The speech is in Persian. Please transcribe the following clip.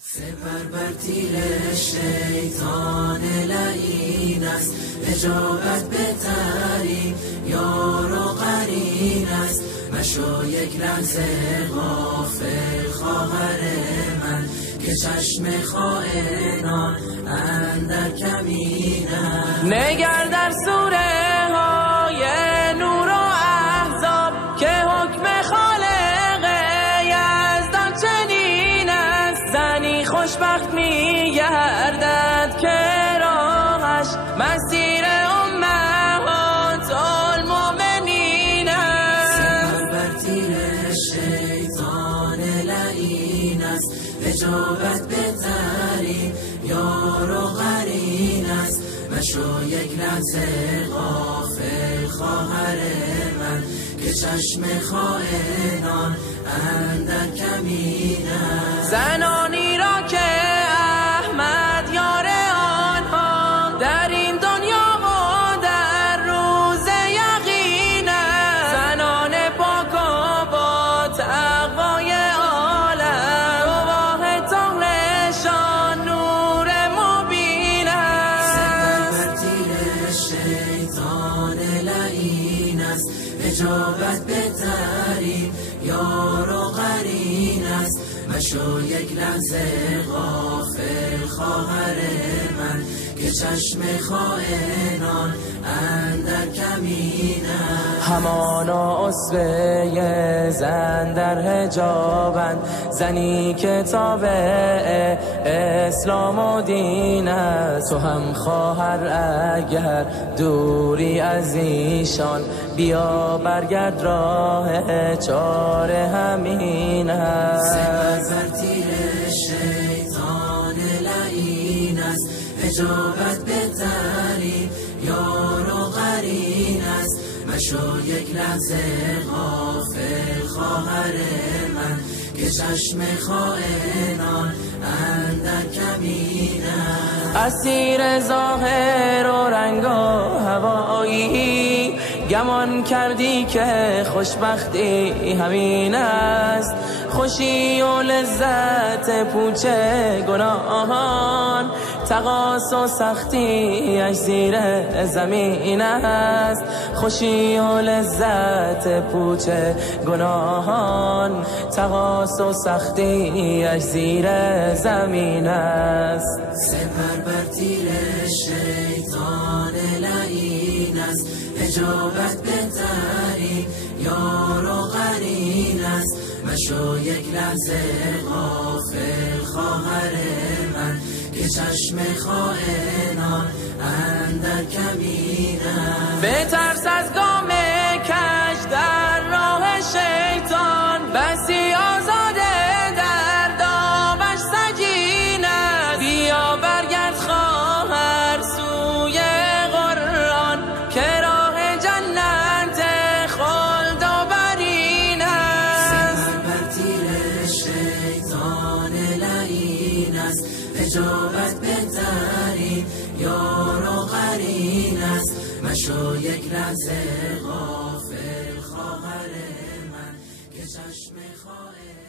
سپر بر تیر شیطان لعین است، اجابت بهترین یار و قرین است. مشو یک لحظه غافل خواهر من، که چشم خائنان اندر کمین است. نگر در سوره های نور و احزاب، که حکم خالق یزدان چنین است. زنی خوشبخت می گردد که راهش مسیر امهات المؤمنین است. سپر بر تیر شیطان لعین است، اجابت بهترین یار و قرین است. مشو یک لحظه غافل خواهر من، که چشم خائنان اندر کمین است. زنانی را که احمد یار آنها در این دنیا و در روز یقین است. زنان پاک و با تقوای عالم، گواه طهرشان نور مبین است. سپر بر تیر شیطان لعین است، اجابت بهترین یار و قرین است. مشو یک لحظه غافل خواهر من، که چشم خائنان اندر کمین است. همانا اسوه زن در حجابند، زنی که تابع اسلام و دین است. تو هم خواهر اگر دوری از ایشان، بیا برگرد راه چاره همین است. سپر بر تیر شیطان لعین است، اجابت بهترین یار و قرین است. مشو یک لحظه غافل خواهر من، که چشم خائنان اندر کمین است. اسیر ظاهر و رنگ و هوایی، گمان کردی که خوشبختی همین است. خوشی و لذت پوچ گناهان، تقاص و سختی اش زیر زمین است. خوشی و لذت پوچ گناهان، تقاص و سختی اش زیر زمین است. سپر بر تیر شیطان لعین است، اجابت بهترین یار و قرین است. مشو یک لحظه غافل خواهر من، که چشم خائنان اندر کمین است. بترس از گام کج در راه شیطان، بسی آزاده در دامش سجین است. بیا برگرد خواهر سوی قرآن، که راه جنت خلد و برین است. سپر بر تیر شیطان لعین است، اجابت بهترین یار و قرین است. مشو یک لحظه غافل خواهر من، که چشم خائنان